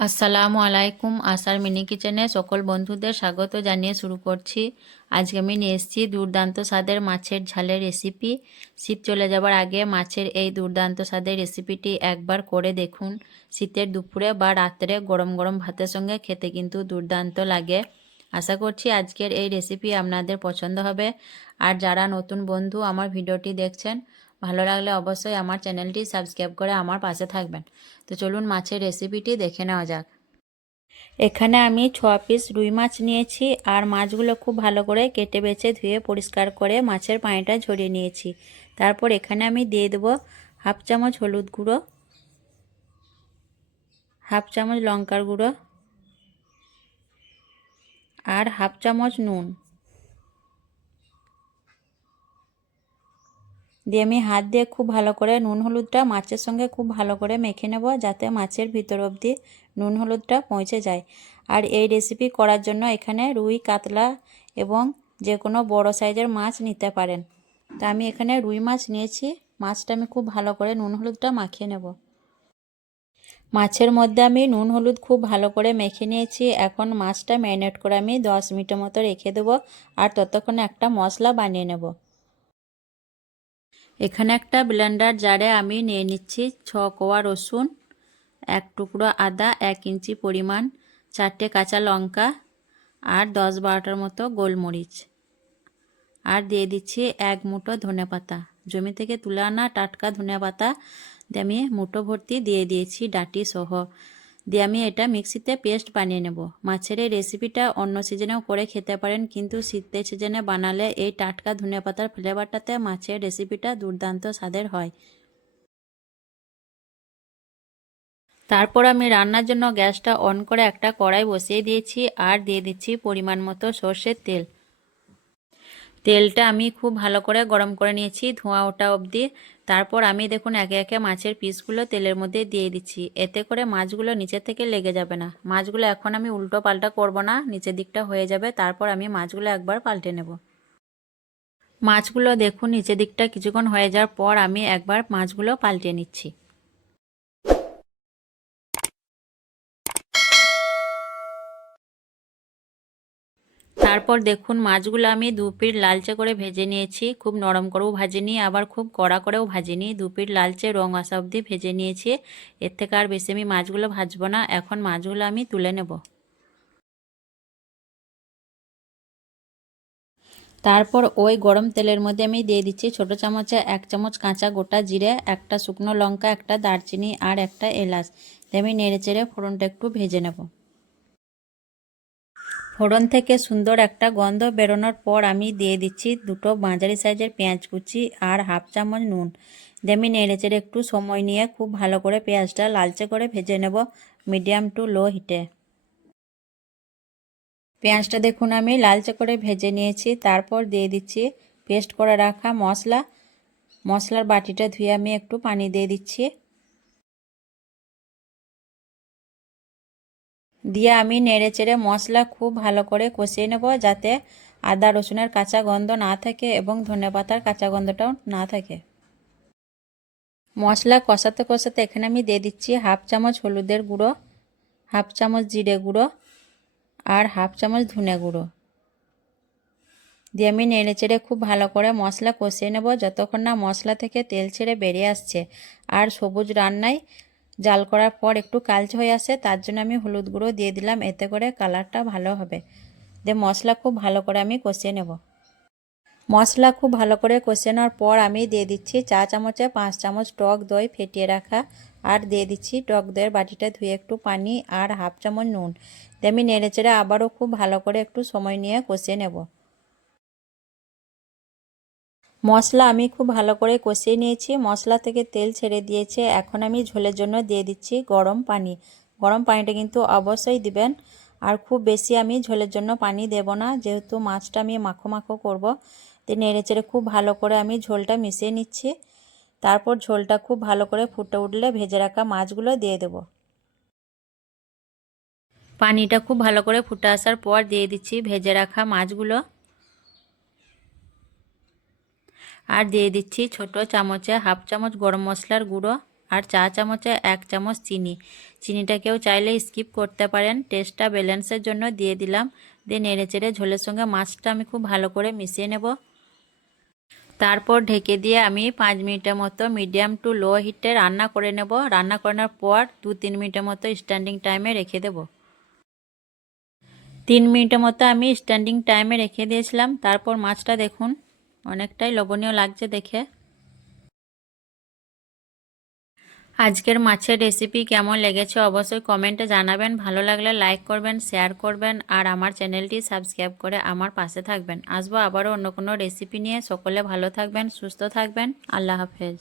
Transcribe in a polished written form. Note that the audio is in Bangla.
আসসালামু আলাইকুম। আশার মিনি কিচেনে সকল বন্ধুদের স্বাগত জানিয়ে শুরু করছি। আজকে আমি নিয়ে এসেছি দুর্দান্ত স্বাদের মাছের ঝালের রেসিপি। শীত চলে যাবার আগে মাছের এই দুর্দান্ত স্বাদের রেসিপিটি একবার করে দেখুন। শীতের দুপুরে বা রাত্রে গরম গরম ভাতের সঙ্গে খেতে কিন্তু দুর্দান্ত লাগে। আশা করছি আজকের এই রেসিপি আপনাদের পছন্দ হবে। আর যারা নতুন বন্ধু আমার ভিডিওটি দেখছেন, ভালো লাগলে অবশ্যই আমার চ্যানেলটি সাবস্ক্রাইব করে আমার পাশে থাকবেন। তো চলুন মাছের রেসিপিটি দেখে নেওয়া যাক। এখানে আমি 6 পিস রুই মাছ নিয়েছি আর মাছগুলো খুব ভালো করে কেটে বেছে ধুয়ে পরিষ্কার করে মাছের পানিটা ঝরিয়ে নিয়েছি। তারপর এখানে আমি দিয়ে দেবো হাফ চামচ হলুদ গুঁড়ো, হাফ চামচ লঙ্কার গুঁড়ো আর হাফ চামচ নুন দিয়ে আমি হাত দিয়ে খুব ভালো করে নুন হলুদটা মাছের সঙ্গে খুব ভালো করে মেখে নেব, যাতে মাছের ভিতর অবধি নুন হলুদটা পৌঁছে যায়। আর এই রেসিপি করার জন্য এখানে রুই, কাতলা এবং যে কোনো বড় সাইজের মাছ নিতে পারেন। তা আমি এখানে রুই মাছ নিয়েছি। মাছটা আমি খুব ভালো করে নুন হলুদটা মাখিয়ে নেব। মাছের মধ্যে আমি নুন হলুদ খুব ভালো করে মেখে নিয়েছি। এখন মাছটা ম্যারিনেট করে আমি 10 মিনিটের মতো রেখে দেবো আর ততক্ষণে একটা মশলা বানিয়ে নেব। এখানে একটা ব্লেন্ডার জারে আমি নিয়ে নিচ্ছি 6 কোয়া রসুন, 1 টুকরো আদা, 1 ইঞ্চি পরিমাণ, 4টে কাঁচা লঙ্কা আর 10-12টার মতো গোলমরিচ। আর দিয়ে দিচ্ছি 1 মুঠো ধনেপাতা, জমি থেকে তুলে আনা টাটকা ধনেপাতা দিয়ে আমি মুঠো ভর্তি দিয়ে দিয়েছি ডাঁটি সহ। দিয়ে আমি এটা মিক্সিতে পেস্ট বানিয়ে নেব। মাছের এই রেসিপিটা অন্য সিজনেও করে খেতে পারেন, কিন্তু শীতের সিজনে বানালে এই টাটকা ধনেপাতার ফ্লেভারটাতে মাছের রেসিপিটা দুর্দান্ত স্বাদের হয়। তারপর আমি রান্নার জন্য গ্যাসটা অন করে একটা কড়াই বসিয়ে দিয়েছি আর দিয়ে দিচ্ছি পরিমাণ মতো সর্ষের তেল। তেলটা আমি খুব ভালো করে গরম করে নিয়েছি ধোঁয়া ওঠা অবধি। তারপর আমি দেখুন একে একে মাছের পিসগুলো তেলের মধ্যে দিয়ে দিচ্ছি, এতে করে মাছগুলো নিচে থেকে লেগে যাবে না। মাছগুলো এখন আমি উল্টো পাল্টা করব না, নিচের দিকটা হয়ে যাবে। তারপর আমি মাছগুলো একবার পাল্টে নেব। মাছগুলো দেখুন নিচের দিকটা কিছুক্ষণ হয়ে যাওয়ার পর আমি একবার মাছগুলো পাল্টে নিচ্ছি। তারপর দেখুন মাছগুলো আমি 2 পিঠ লালচে করে ভেজে নিয়েছি। খুব নরম করেও ভাজিনি, আবার খুব কড়া করেও ভাজিনি, 2 পিঠ লালচে রং আসা অবধি ভেজে নিয়েছি। এর থেকে আর বেশি আমি মাছগুলো ভাজবো না। এখন মাছগুলো আমি তুলে নেব। তারপর ওই গরম তেলের মধ্যে আমি দিয়ে দিচ্ছি ছোটো চামচে 1 চামচ কাঁচা গোটা জিরে, একটা শুকনো লঙ্কা, একটা দারচিনি আর একটা এলাচ। আমি নেড়ে চেড়ে ফোড়নটা একটু ভেজে নেব। ফোড়ন থেকে সুন্দর একটা গন্ধ বেরোনোর পর আমি দিয়ে দিচ্ছি 2টো মাঝারি সাইজের পেঁয়াজ কুচি আর হাফ চামচ নুন। দিয়ে আমি নেড়েচেড়ে একটু সময় নিয়ে খুব ভালো করে পেঁয়াজটা লালচে করে ভেজে নেব মিডিয়াম টু লো হিটে। পেঁয়াজটা দেখুন আমি লালচে করে ভেজে নিয়েছি। তারপর দিয়ে দিচ্ছি পেস্ট করে রাখা মশলার বাটিটা ধুয়ে আমি একটু পানি দিয়ে দিচ্ছি। দিয়ে আমি নেড়েচেড়ে মশলা খুব ভালো করে কষিয়ে নেব, যাতে আদা রসুনের কাঁচা গন্ধ না থাকে এবং ধনেপাতার কাঁচা গন্ধটাও না থাকে। মশলা কষাতে কষাতে এখানে আমি দিয়ে দিচ্ছি হাফ চামচ হলুদের গুঁড়ো, হাফ চামচ জিরে গুঁড়ো আর হাফ চামচ ধনে গুঁড়ো। দিয়ে আমি নেড়েচেড়ে খুব ভালো করে মশলা কষিয়ে নেব যতক্ষণ না মশলা থেকে তেল ছেড়ে বেরিয়ে আসছে। আর সবুজ রান্নায় জাল করার পর একটু কালচে হয়ে আসে, তার জন্য আমি হলুদ গুঁড়ো দিয়ে দিলাম, এতে করে কালারটা ভালো হবে। দিয়ে মশলা খুব ভালো করে আমি কষিয়ে নেব। মশলা খুব ভালো করে কষিয়ে নেওয়ার পর আমি দিয়ে দিচ্ছি চা চামচে 5 চামচ টক দই ফেটিয়ে রাখা আর দিয়ে দিচ্ছি টক দইয়ের বাটিটা ধুয়ে একটু পানি আর হাফ চামচ নুন। দিয়ে আমি নেড়েচেড়ে আবারও খুব ভালো করে একটু সময় নিয়ে কষিয়ে নেব। মশলা আমি খুব ভালো করে কষিয়ে নিয়েছি, মশলা থেকে তেল ছেড়ে দিয়েছে। এখন আমি ঝোলের জন্য দিয়ে দিচ্ছি গরম পানি। গরম পানিটা কিন্তু অবশ্যই দিবেন। আর খুব বেশি আমি ঝোলের জন্য পানি দেব না, যেহেতু মাছটা আমি মাখো মাখো করব। তো নেড়েচেড়ে খুব ভালো করে আমি ঝোলটা মিশিয়ে নিচ্ছি। তারপর ঝোলটা খুব ভালো করে ফুটে উঠলে ভেজে রাখা মাছগুলো দিয়ে দেব। পানিটা খুব ভালো করে ফুটে আসার পর দিয়ে দিচ্ছি ভেজে রাখা মাছগুলো আর দিয়ে দিচ্ছি ছোট চামচে হাফ চামচ গরম মশলার গুঁড়ো আর চা চামচে 1 চামচ চিনি। চিনিটাকেও চাইলে স্কিপ করতে পারেন। টেস্টটা ব্যালেন্সের জন্য দিয়ে দিলাম। দিয়ে নেড়েচেড়ে ঝোলের সঙ্গে মাছটা আমি খুব ভালো করে মিশিয়ে নেব। তারপর ঢেকে দিয়ে আমি 5 মিনিটের মতো মিডিয়াম টু লো হিটে রান্না করে নেব। রান্না করানোর পর 2-3 মিনিটের মতো স্ট্যান্ডিং টাইমে রেখে দেব। 3 মিনিটের মতো আমি স্ট্যান্ডিং টাইমে রেখে দিয়েছিলাম। তারপর মাছটা দেখুন অনেকটাই লোভনীয় লাগছে দেখে। আজকের মাছের রেসিপি কেমন লেগেছে অবশ্যই কমেন্টে জানাবেন। ভালো লাগলে লাইক করবেন, শেয়ার করবেন আর আমার চ্যানেলটি সাবস্ক্রাইব করে আমার পাশে থাকবেন। আসবো আবারও অন্য কোনো রেসিপি নিয়ে। সকলে ভালো থাকবেন, সুস্থ থাকবেন। আল্লাহ হাফেজ।